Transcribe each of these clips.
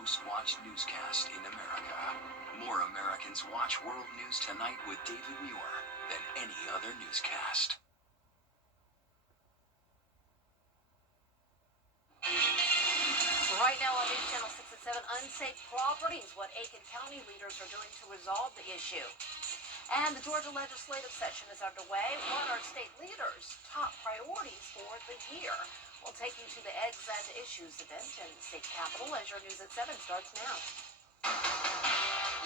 most watched newscast in America. More Americans watch World News Tonight with David Muir than any other newscast. Right now on News Channel 6 at 7, unsafe properties, what Aiken County leaders are doing to resolve the issue. And the Georgia legislative session is underway. What are state leaders' top priorities for the year? We'll take you to the Eggs and Issues event in the state capitol as your News at 7 starts now.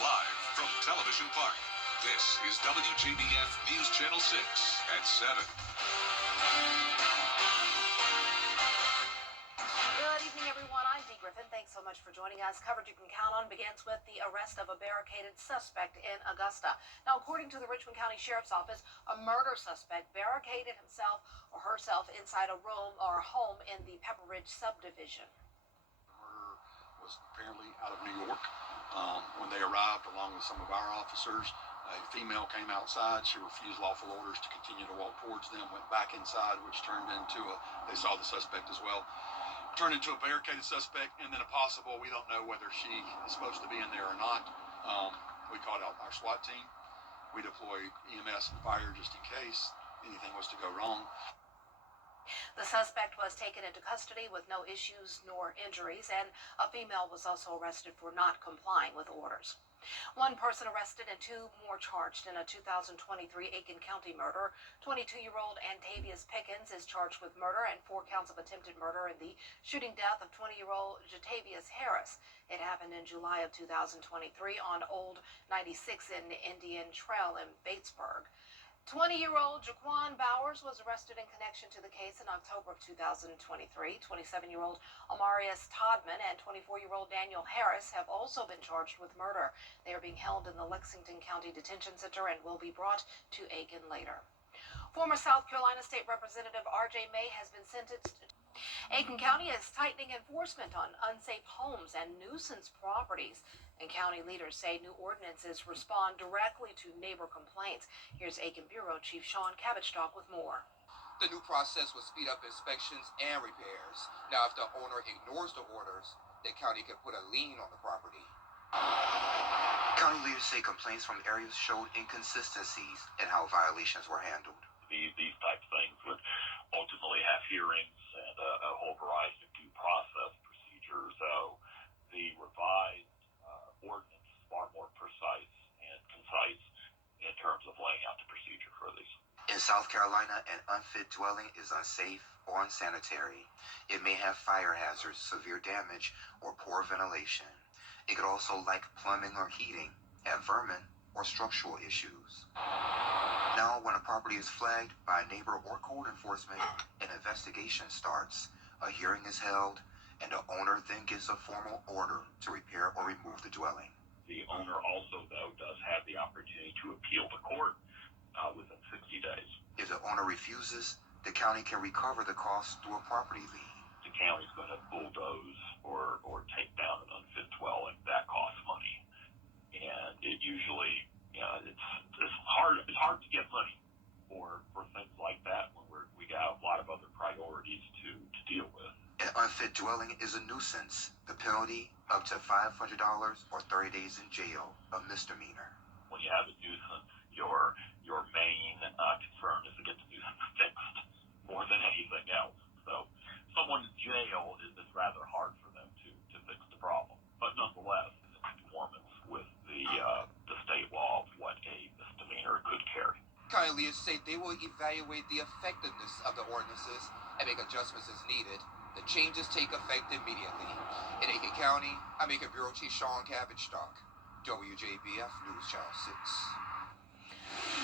Live from Television Park, this is WJBF News Channel 6 at 7. Good evening, everyone. I'm Dee Griffin. Thanks so much for joining us. Coverage you can count on begins with the arrest of a barricaded suspect in Augusta. Now, according to the Richmond County Sheriff's Office, a murder suspect barricaded himself or herself inside a room or home in the Pepper Ridge subdivision. The murder was apparently out of New York. When they arrived, along with some of our officers, a female came outside. She refused lawful orders to continue to walk towards them, went back inside, which turned into they saw the suspect as well, turned into a barricaded suspect, and then a possible, we don't know whether she is supposed to be in there or not. We called out our SWAT team. We deployed EMS and fire just in case anything was to go wrong. The suspect was taken into custody with no issues nor injuries, and a female was also arrested for not complying with orders. One person arrested and two more charged in a 2023 Aiken County murder. 22-year-old Antavius Pickens is charged with murder and 4 counts of attempted murder in the shooting death of 20-year-old Jatavius Harris. It happened in July of 2023 on Old 96 in Indian Trail in Batesburg. 20-year-old Jaquan Bowers was arrested in connection to the case in October of 2023. 27-year-old Amarius Todman and 24-year-old Daniel Harris have also been charged with murder. They are being held in the Lexington County Detention Center and will be brought to Aiken later. Former South Carolina State Representative R.J. May has been sentenced. Aiken County is tightening enforcement on unsafe homes and nuisance properties, and county leaders say new ordinances respond directly to neighbor complaints. Here's Aiken Bureau Chief Sean Cabbage-Stock with more. The new process will speed up inspections and repairs. Now, if the owner ignores the orders, the county can put a lien on the property. County leaders say complaints from areas showed inconsistencies in how violations were handled. These types of things would ultimately have hearings and a whole variety of due process procedures. So the revised ordinance is far more precise and concise in terms of laying out the procedure for these. In South Carolina, an unfit dwelling is unsafe or unsanitary. It may have fire hazards, severe damage, or poor ventilation. It could also lack plumbing or heating, have vermin, or structural issues. Now, when a property is flagged by a neighbor or code enforcement, an investigation starts, a hearing is held, and the owner then gets a formal order to repair or remove the dwelling. The owner also, though, does have the opportunity to appeal to court within 60 days. If the owner refuses, the county can recover the cost through a property lien. The county's going to bulldoze or take down an unfit dwelling. That costs money. And it usually, it's hard to get money for things like that when we got a lot of other priorities to deal with. An unfit dwelling is a nuisance. The penalty up to $500 or 30 days in jail, a misdemeanor. When you have a nuisance, your main concern is to get the nuisance fixed more than anything else. So someone in jail is rather hard for them to fix the problem. But nonetheless, it's in conformance with the state law of what a misdemeanor could carry. County leaders say they will evaluate the effectiveness of the ordinances and make adjustments as needed. The changes take effect immediately. In Aiken County, I'm Aiken Bureau Chief Sean Cabbage-Stock, WJBF News Channel 6.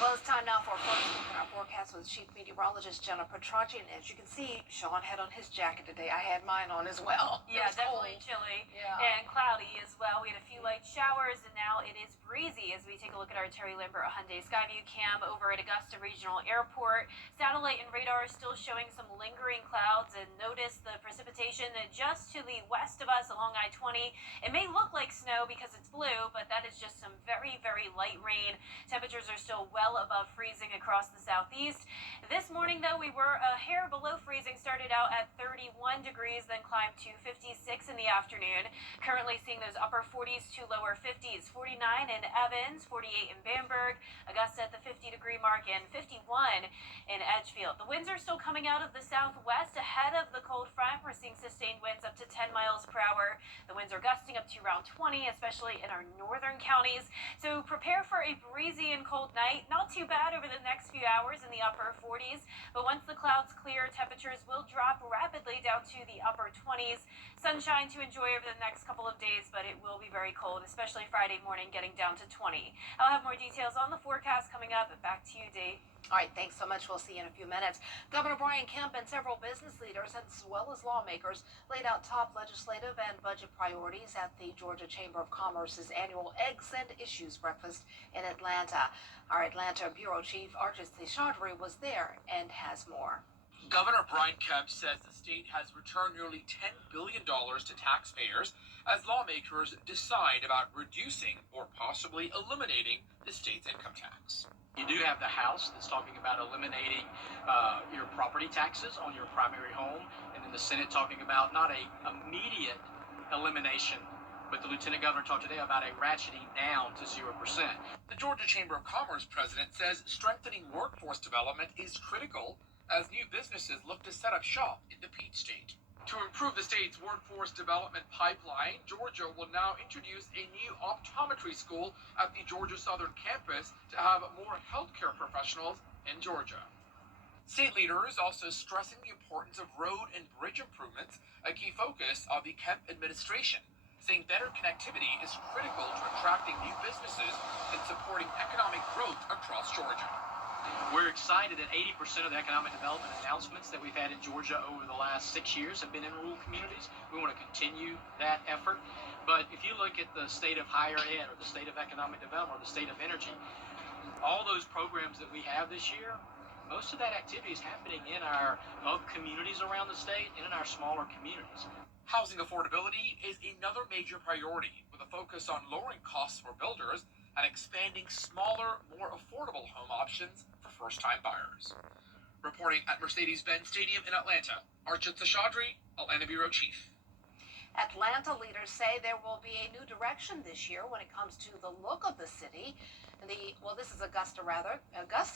Well, it's time now for a first look at our forecast with Chief Meteorologist Jenna Petracci. And as you can see, Sean had on his jacket today. I had mine on as well. Yeah, definitely chilly and cloudy as well. We had a few light showers, and now it is breezy as we take a look at our Terry Lambert Hyundai Skyview cam over at Augusta Regional Airport. Satellite and radar is still showing some lingering clouds, and notice the precipitation just to the west of us along I-20. It may look like snow because it's blue, but that is just some very, very light rain. Temperatures are still well well above freezing across the southeast. This morning, though, we were a hair below freezing, started out at 31 degrees, then climbed to 56 in the afternoon. Currently seeing those upper 40s to lower 50s, 49 in Evans, 48 in Bamberg, Augusta at the 50-degree mark, and 51 in Edgefield. The winds are still coming out of the southwest ahead of the cold front. We're seeing sustained winds up to 10 miles per hour. The winds are gusting up to around 20, especially in our northern counties. So prepare for a breezy and cold night. Not too bad over the next few hours in the upper 40s, but once the clouds clear, temperatures will drop rapidly down to the upper 20s. Sunshine to enjoy over the next couple of days, but it will be very cold, especially Friday morning, getting down to 20. I'll have more details on the forecast coming up. Back to you, Dee. All right, thanks so much. We'll see you in a few minutes. Governor Brian Kemp and several business leaders, as well as lawmakers, laid out top legislative and budget priorities at the Georgia Chamber of Commerce's annual Eggs and Issues breakfast in Atlanta. Our Atlanta Bureau Chief Archit Seshadri was there and has more. Governor Brian Kemp says the state has returned nearly $10 billion to taxpayers as lawmakers decide about reducing or possibly eliminating the state's income tax. You do have the House that's talking about eliminating your property taxes on your primary home, and then the Senate talking about not a immediate elimination, but the Lieutenant Governor talked today about a ratcheting down to 0%. The Georgia Chamber of Commerce president says strengthening workforce development is critical as new businesses look to set up shop in the Peach State. To improve the state's workforce development pipeline, Georgia will now introduce a new optometry school at the Georgia Southern campus to have more healthcare professionals in Georgia. State leaders also stressing the importance of road and bridge improvements, a key focus of the Kemp administration, saying better connectivity is critical to attracting new businesses and supporting economic growth across Georgia. We're excited that 80% of the economic development announcements that we've had in Georgia over the last 6 years have been in rural communities. We want to continue that effort. But if you look at the state of higher ed or the state of economic development or the state of energy, all those programs that we have this year, most of that activity is happening in our hub communities around the state and in our smaller communities. Housing affordability is another major priority, with a focus on lowering costs for builders and expanding smaller, more affordable home options for first-time buyers. Reporting at Mercedes-Benz Stadium in Atlanta, Archit Seshadri, Atlanta Bureau Chief. Atlanta leaders say there will be a new direction this year when it comes to the look of the city. This is Augusta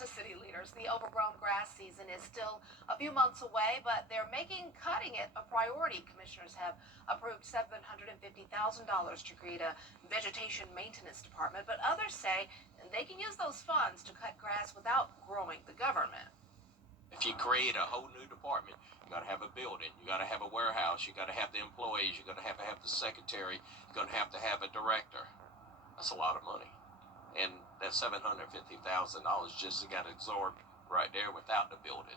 City leaders. The overgrown grass season is still a few months away, but they're making cutting it a priority. Commissioners have approved $750,000 to create a vegetation maintenance department, but others say they can use those funds to cut grass without growing the government. If you create a whole new department, you got to have a building, you got to have a warehouse, you got to have the employees, you got to have the secretary, you're going to have a director. That's a lot of money. And that $750,000 just got absorbed right there without the building.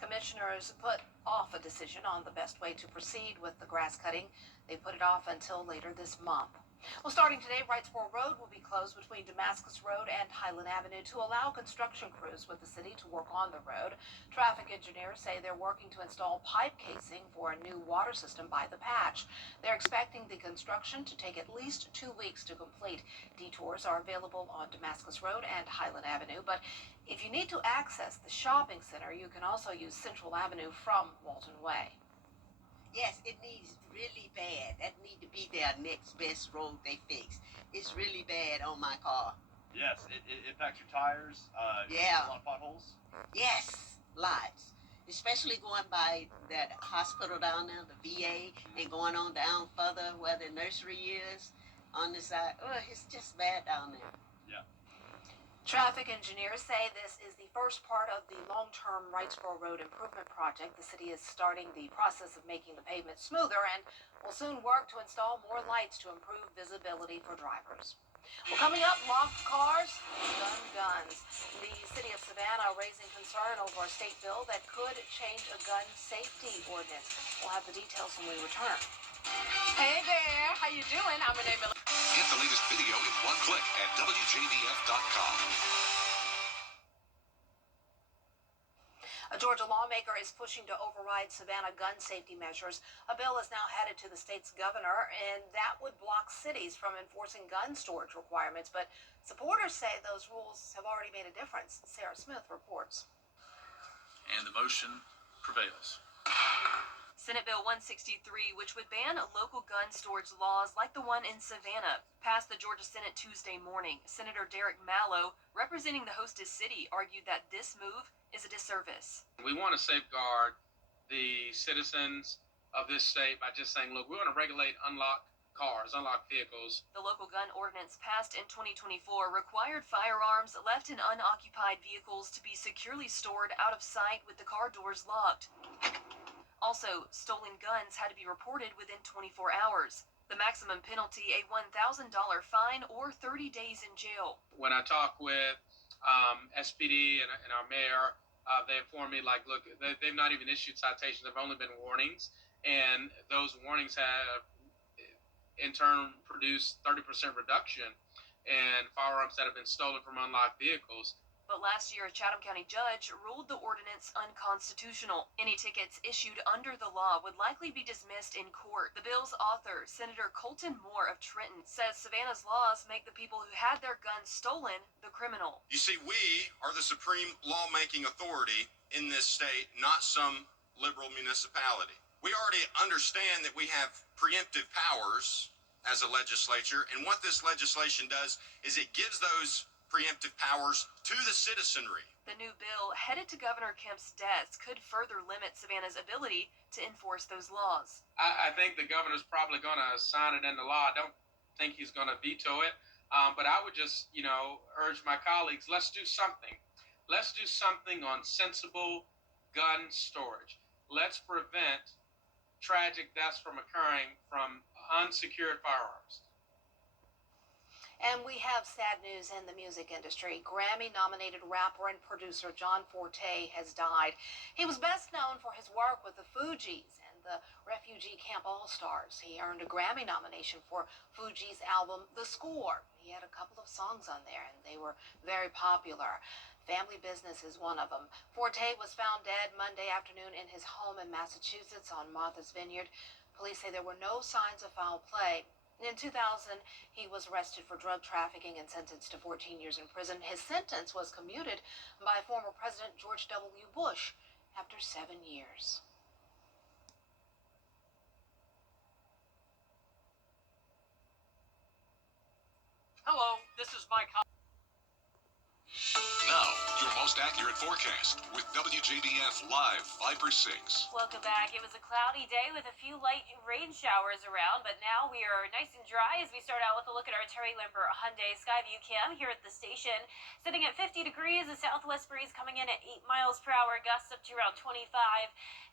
Commissioners put off a decision on the best way to proceed with the grass cutting. They put it off until later this month. Well, starting today, Wrightsboro Road will be closed between Damascus Road and Highland Avenue to allow construction crews with the city to work on the road. Traffic engineers say they're working to install pipe casing for a new water system by the patch. They're expecting the construction to take at least 2 weeks to complete. Detours are available on Damascus Road and Highland Avenue, but if you need to access the shopping center, you can also use Central Avenue from Walton Way. Yes, it needs really bad. That need to be their next best road they fix. It's really bad on my car. Yes, it impacts your tires. Yeah. A lot of potholes. Yes, lots. Especially going by that hospital down there, the VA, and going on down further where the nursery is on the side. Oh, it's just bad down there. Yeah. Traffic engineers say this is the first part of the long-term Wrightsboro Road Improvement Project. The city is starting the process of making the pavement smoother and will soon work to install more lights to improve visibility for drivers. Well, coming up, locked cars, guns. The city of Savannah raising concern over a state bill that could change a gun safety ordinance. We'll have the details when we return. Hey there, how you doing? I'm Renee Miller. Get the latest video in one click at WJBF.com. A Georgia lawmaker is pushing to override Savannah gun safety measures. A bill is now headed to the state's governor, and that would block cities from enforcing gun storage requirements. But supporters say those rules have already made a difference. Sarah Smith reports. And the motion prevails. Senate Bill 163, which would ban local gun storage laws like the one in Savannah, passed the Georgia Senate Tuesday morning. Senator Derek Mallow, representing the hostess city, argued that this move is a disservice. We want to safeguard the citizens of this state by just saying, look, we want to regulate unlocked cars, unlocked vehicles. The local gun ordinance passed in 2024 required firearms left in unoccupied vehicles to be securely stored out of sight with the car doors locked. Also, stolen guns had to be reported within 24 hours. The maximum penalty, a $1,000 fine or 30 days in jail. When I talk with SPD and our mayor, they inform me, like, look, they've not even issued citations. They've only been warnings. And those warnings have, in turn, produced 30% reduction in firearms that have been stolen from unlocked vehicles. But last year, a Chatham County judge ruled the ordinance unconstitutional. Any tickets issued under the law would likely be dismissed in court. The bill's author, Senator Colton Moore of Trenton, says Savannah's laws make the people who had their guns stolen the criminal. You see, we are the supreme lawmaking authority in this state, not some liberal municipality. We already understand that we have preemptive powers as a legislature, and what this legislation does is it gives those preemptive powers to the citizenry. The new bill, headed to Governor Kemp's desk, could further limit Savannah's ability to enforce those laws. I think the governor's probably going to sign it into law. I don't think he's going to veto it. But I would just, urge my colleagues, let's do something. Let's do something on sensible gun storage. Let's prevent tragic deaths from occurring from unsecured firearms. And we have sad news in the music industry. Grammy-nominated rapper and producer John Forte has died. He was best known for his work with the Fugees and the Refugee Camp All-Stars. He earned a Grammy nomination for Fugees' album The Score. He had a couple of songs on there, and they were very popular. Family Business is one of them. Forte was found dead Monday afternoon in his home in Massachusetts on Martha's Vineyard. Police say there were no signs of foul play. In 2000, he was arrested for drug trafficking and sentenced to 14 years in prison. His sentence was commuted by former President George W. Bush after 7 years. Hello, this is Mike. Now, your most accurate forecast with WJBF Live 5 for 6. Welcome back. It was a cloudy day with a few light rain showers around, but now we are nice and dry as we start out with a look at our Terry Limber Hyundai Skyview cam here at the station. Sitting at 50 degrees, a southwest breeze coming in at 8 miles per hour, gusts up to around 25,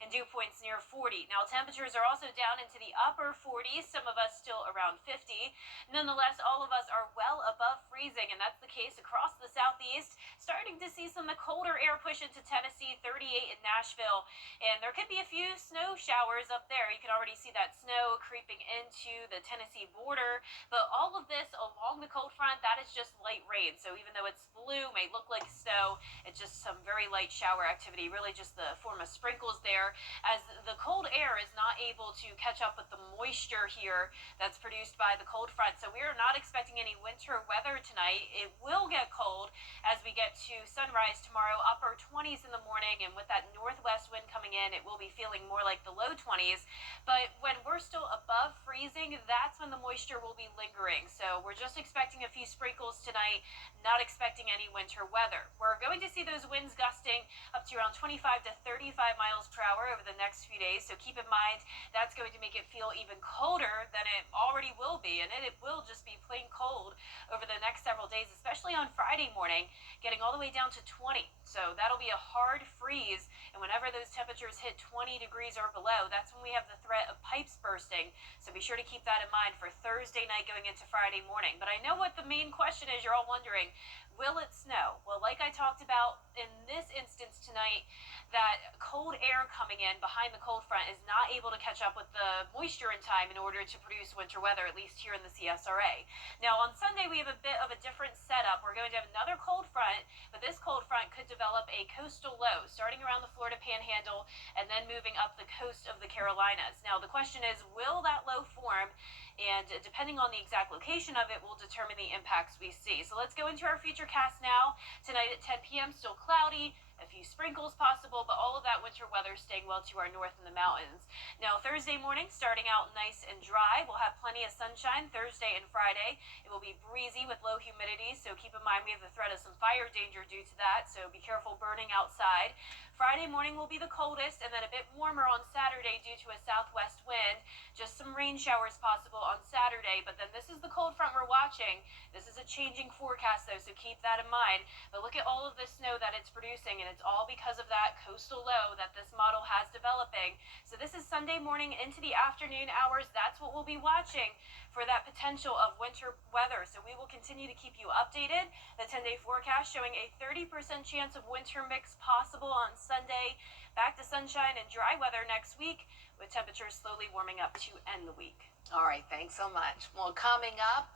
and dew points near 40. Now, temperatures are also down into the upper 40s, some of us still around 50. Nonetheless, all of us are well above freezing, and that's the case across the southeast. Starting to see some colder air push into Tennessee, 38 in Nashville, and there could be a few snow showers up there. You can already see that snow creeping into the Tennessee border, but all of this along the cold front, that is just light rain. So even though it's blue, may look like snow, it's just some very light shower activity, really just the form of sprinkles there, as the cold air is not able to catch up with the moisture here that's produced by the cold front. So we are not expecting any winter weather tonight. It will get cold as we get to sunrise tomorrow, upper 20s in the morning, and with that northwest wind coming in, it will be feeling more like the low 20s. But when we're still above freezing, that's when the moisture will be lingering. So we're just expecting a few sprinkles tonight, not expecting any winter weather. We're going to see those winds gusting up to around 25 to 35 miles per hour over the next few days. So keep in mind, that's going to make it feel even colder than it already will be, and it will just be plain cold over the next several days, especially on Friday morning, getting all the way down to 20. So that'll be a hard freeze, and whenever those temperatures hit 20 degrees or below, that's when we have the threat of pipes bursting. So be sure to keep that in mind for Thursday night going into Friday morning. But I know what the main question is. You're all wondering, will it snow? Well, like I talked about in this instance tonight, that cold air coming in behind the cold front is not able to catch up with the moisture in time in order to produce winter weather, at least here in the CSRA. Now, on Sunday, we have a bit of a different setup. We're going to have another cold front, but this cold front could develop a coastal low, starting around the Florida Panhandle and then moving up the coast of the Carolinas. Now, the question is, will that low form? And depending on the exact location of it will determine the impacts we see. So let's go into our future cast now. Tonight at 10 p.m., still cloudy. A few sprinkles possible, but all of that winter weather staying well to our north in the mountains. Now, Thursday morning, starting out nice and dry. We'll have plenty of sunshine Thursday and Friday. It will be breezy with low humidity, so keep in mind we have the threat of some fire danger due to that, so be careful burning outside. Friday morning will be the coldest, and then a bit warmer on Saturday due to a southwest wind. Just some rain showers possible on Saturday, but then this is the cold front we're watching. This is a changing forecast, though, so keep that in mind. But look at all of the snow that it's producing, and it's all because of that coastal low that this model has developing. So this is Sunday morning into the afternoon hours. That's what we'll be watching for that potential of winter weather. So we will continue to keep you updated. The 10-day forecast showing a 30% chance of winter mix possible on Sunday. Back to sunshine and dry weather next week, with temperatures slowly warming up to end the week. All right, thanks so much. Well, coming up,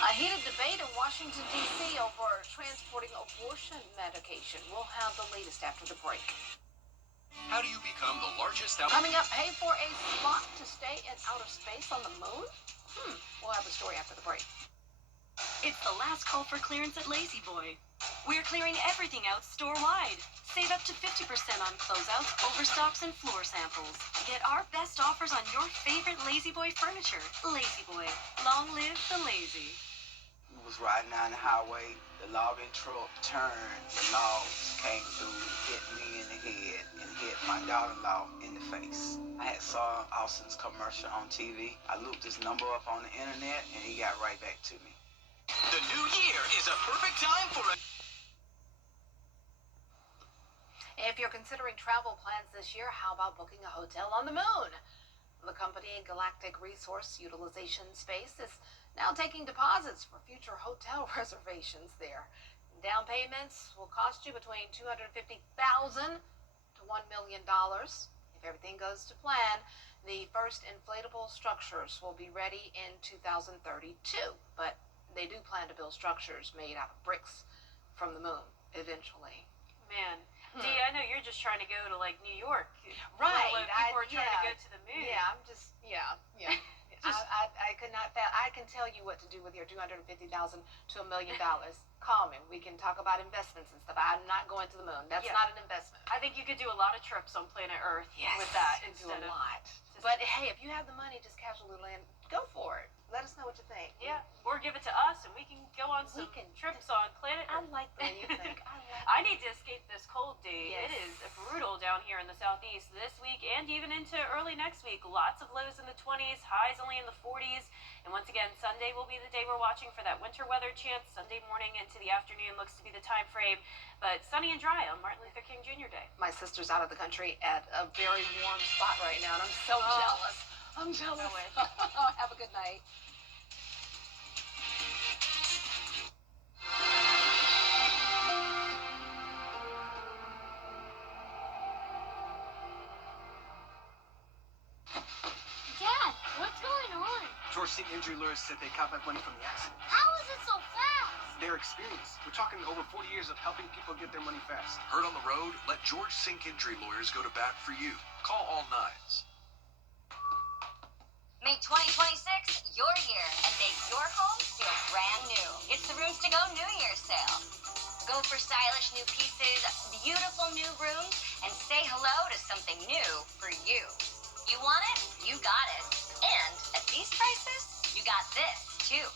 a heated debate in Washington, D.C. over transporting abortion medication. We'll have the latest after the break. How do you become the largest Coming up, pay for a spot to stay in outer space on the moon? We'll have the story after the break. It's the last call for clearance at Lazy Boy. We're clearing everything out store-wide. Save up to 50% on closeouts, overstocks, and floor samples. Get our best offers on your favorite Lazy Boy furniture. Lazy Boy. Long live the lazy. We was riding down the highway. The logging truck turned. The logs came through, hit me in the head, and hit my daughter-in-law in the face. I had saw Austin's commercial on TV. I looked his number up on the internet, and he got right back to me. The new year is a perfect time for a... If you're considering travel plans this year, how about booking a hotel on the moon? The company Galactic Resource Utilization Space is now taking deposits for future hotel reservations there. Down payments will cost you between $250,000 to $1 million. If everything goes to plan, the first inflatable structures will be ready in 2032. But they do plan to build structures made out of bricks from the moon eventually. Man, Dee, I know you're just trying to go to, like, New York. Right. People are trying to go to the moon. Yeah, I'm just, yeah. I could not, I can tell you what to do with your $250,000 to $1 million. Call me. We can talk about investments and stuff. I'm not going to the moon. That's not an investment. I think you could do a lot of trips on planet Earth with that instead of... But hey, if you have the money, just casually land, go for it. Let us know what you think. Yeah, or give it to us and we can go on some trips on planet Earth. I like the way you think. I need to escape this cold, Dee. Yes. It is brutal down here in the southeast this week and even into early next week. Lots of lows in the 20s, highs only in the 40s. And once again, Sunday will be the day we're watching for that winter weather chance. Sunday morning into the afternoon looks to be the time frame. But sunny and dry on Martin Luther King Jr. Day. My sister's out of the country at a very warm spot right now, and I'm so jealous. I'm jealous. I wish. Have a good night. Dad, what's going on? George Sink Injury Lawyers said they caught back money from the accident. How is it so fast? Their experience. We're talking over 40 years of helping people get their money fast. Hurt on the road? Let George Sink Injury Lawyers go to bat for you. Call all nines. Make 2026 your year and make your home feel brand new. It's the Rooms to Go New Year's sale. Go for stylish new pieces, beautiful new rooms, and say hello to something new for you. You want it? You got it. And at these prices, you got this too.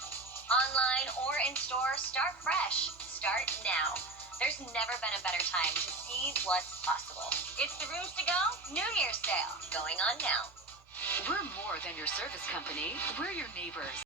Online or in store, start fresh. Start now. There's never been a better time to see what's possible. It's the Rooms to Go New Year's sale going on now. We're more than your service company. We're your neighbors.